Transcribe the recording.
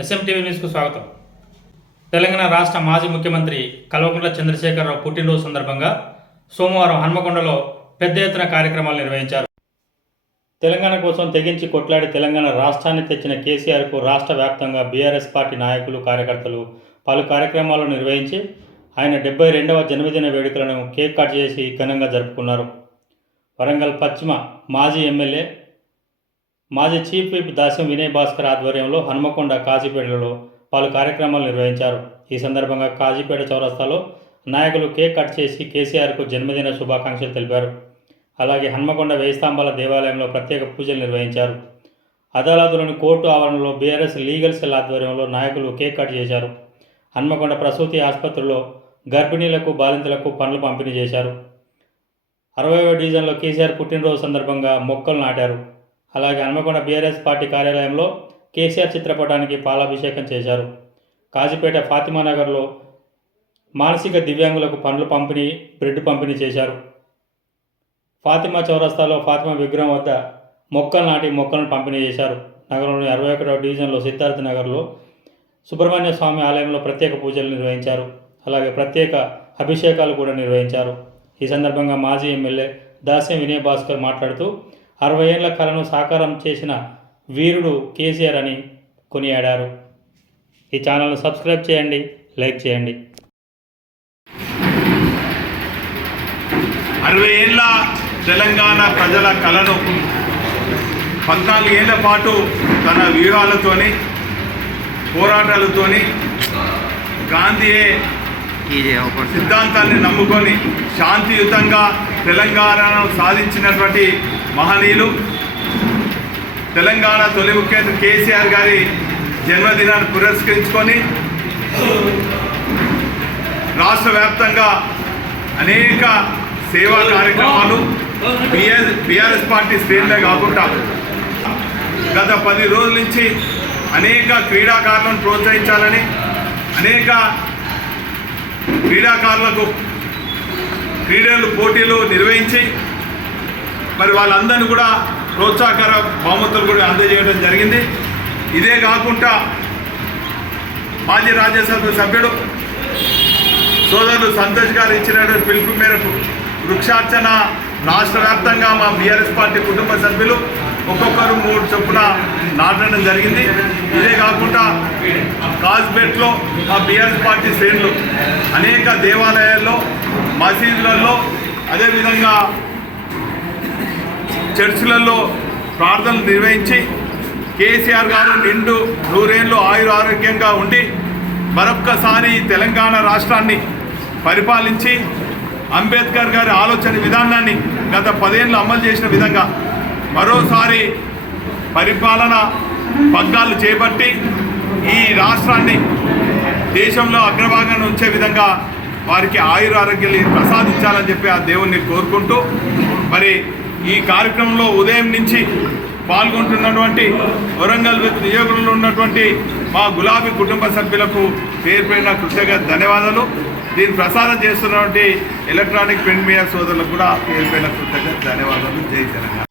ఎస్ఎంటీవీ న్యూస్కు స్వాగతం. తెలంగాణ రాష్ట్ర మాజీ ముఖ్యమంత్రి కల్వకుంట్ల చంద్రశేఖరరావు పుట్టినరోజు సందర్భంగా సోమవారం హన్మకొండలో పెద్ద ఎత్తున కార్యక్రమాలు నిర్వహించారు. తెలంగాణ కోసం తెగించి కొట్లాడి తెలంగాణ రాష్ట్రాన్ని తెచ్చిన కేసీఆర్కు రాష్ట్ర వ్యాప్తంగా బీఆర్ఎస్ పార్టీ నాయకులు, కార్యకర్తలు పలు కార్యక్రమాలు నిర్వహించి ఆయన 72వ జన్మదిన వేడుకలను కేక్ కట్ చేసి ఘనంగా జరుపుకున్నారు. వరంగల్ పశ్చిమ మాజీ ఎమ్మెల్యే, మాజీ చీఫ్ విప్ దాస్యం వినయ్ భాస్కర్ ఆధ్వర్యంలో హన్మకొండ, కాజీపేటలలో పలు కార్యక్రమాలు నిర్వహించారు. ఈ సందర్భంగా కాజీపేట చౌరస్తాలో నాయకులు కేక్ కట్ చేసి కేసీఆర్కు జన్మదిన శుభాకాంక్షలు తెలిపారు. అలాగే హన్మకొండ వేయిస్తంభాల దేవాలయంలో ప్రత్యేక పూజలు నిర్వహించారు. అదాలత్లోని కోర్టు ఆవరణలో బీఆర్ఎస్ లీగల్ సెల్ ఆధ్వర్యంలో నాయకులు కేక్ కట్ చేశారు. హన్మకొండ ప్రసూతి ఆసుపత్రిలో గర్భిణీలకు, బాలింతలకు పండ్లు పంపిణీ చేశారు. 60వ డివిజన్లో కేసీఆర్ పుట్టినరోజు సందర్భంగా మొక్కలు నాటారు. అలాగే హన్మకొండ బీఆర్ఎస్ పార్టీ కార్యాలయంలో కేసీఆర్ చిత్రపటానికి పాలాభిషేకం చేశారు. కాజీపేట ఫాతిమానగర్లో మానసిక దివ్యాంగులకు పండ్లు పంపిణీ, బ్రెడ్ పంపిణీ చేశారు. ఫాతిమా చౌరస్తాలో ఫాతిమా విగ్రహం వద్ద మొక్కలు నాటి మొక్కలను పంపిణీ చేశారు. నగరంలోని 61వ డివిజన్లో సిద్ధార్థ నగర్లో సుబ్రహ్మణ్య స్వామి ఆలయంలో ప్రత్యేక పూజలు నిర్వహించారు. అలాగే ప్రత్యేక అభిషేకాలు కూడా నిర్వహించారు. ఈ సందర్భంగా మాజీ ఎమ్మెల్యే దాస్యం వినయ్ భాస్కర్ మాట్లాడుతూ 60 ఏళ్ల కలను సాకారం చేసిన వీరుడు కేసీఆర్ అని కొనియాడారు. ఈ ఛానల్ను సబ్స్క్రైబ్ చేయండి, లైక్ చేయండి. 60 ఏళ్ల తెలంగాణ ప్రజల కలను 14 ఏళ్ల పాటు తన వ్యూహాలతోని, పోరాటాలతోని, గాంధీయే సిద్ధాంతాన్ని నమ్ముకొని శాంతియుతంగా తెలంగాణను సాధించినటువంటి మహనీయులు, తెలంగాణ తొలి ముఖ్యమంత్రి కేసీఆర్ గారి జన్మదినాన్ని పురస్కరించుకొని రాష్ట్ర వ్యాప్తంగా అనేక సేవా కార్యక్రమాలు బీఆర్ఎస్ పార్టీ శ్రేణులే కాకుండా గత 10 రోజుల నుంచి అనేక క్రీడాకారులను ప్రోత్సహించాలని, అనేక క్రీడాకారులకు క్రీడలు పోటీలు నిర్వహించి మరి వాళ్ళందరినీ కూడా ప్రోత్సాహకర బహుమతులు కూడా అందజేయడం జరిగింది. ఇదే కాకుండా మాజీ రాజ్యసభ సభ్యుడు సోదరులు సంతోష్ గారు ఇచ్చినటువంటి పిలుపు మేరకు వృక్షార్చన రాష్ట్ర వ్యాప్తంగా మా బీఆర్ఎస్ పార్టీ కుటుంబ సభ్యులు ఒక్కొక్కరు 3 చొప్పున నాటడం జరిగింది. ఇదే కాకుండా కాజ్పేట్లో మా బీఆర్ఎస్ పార్టీ శ్రేణులు అనేక దేవాలయాల్లో, మసీదులలో, అదేవిధంగా చర్చిలలో ప్రార్థనలు నిర్వహించి కేసీఆర్ గారు నిండు 100 ఏళ్ళు ఆరోగ్యంగా ఉండి మరొక్కసారి తెలంగాణ రాష్ట్రాన్ని పరిపాలించి అంబేద్కర్ గారి ఆలోచన విధానాన్ని గత 10 ఏళ్ళు అమలు చేసిన విధంగా మరోసారి పరిపాలన పగ్గాలు చేపట్టి ఈ రాష్ట్రాన్ని దేశంలో అగ్రభాగాన్ని ఉంచే విధంగా వారికి ఆరోగ్యాలు ప్రసాదించాలని చెప్పి ఆ దేవుణ్ణి కోరుకుంటూ మరి ఈ కార్యక్రమంలో ఉదయం నుంచి పాల్గొంటున్నటువంటి వరంగల్ నియోజకవర్గంలో ఉన్నటువంటి మా గులాబీ కుటుంబ సభ్యులకు పేరు పేరున కృతజ్ఞత ధన్యవాదాలు. దీన్ని ప్రసారం చేస్తున్నటువంటి ఎలక్ట్రానిక్ ప్రింట్ మీడియా సోదరులకు కూడా పేరు పేరున కృతజ్ఞత ధన్యవాదాలు. జై తెలంగాణ.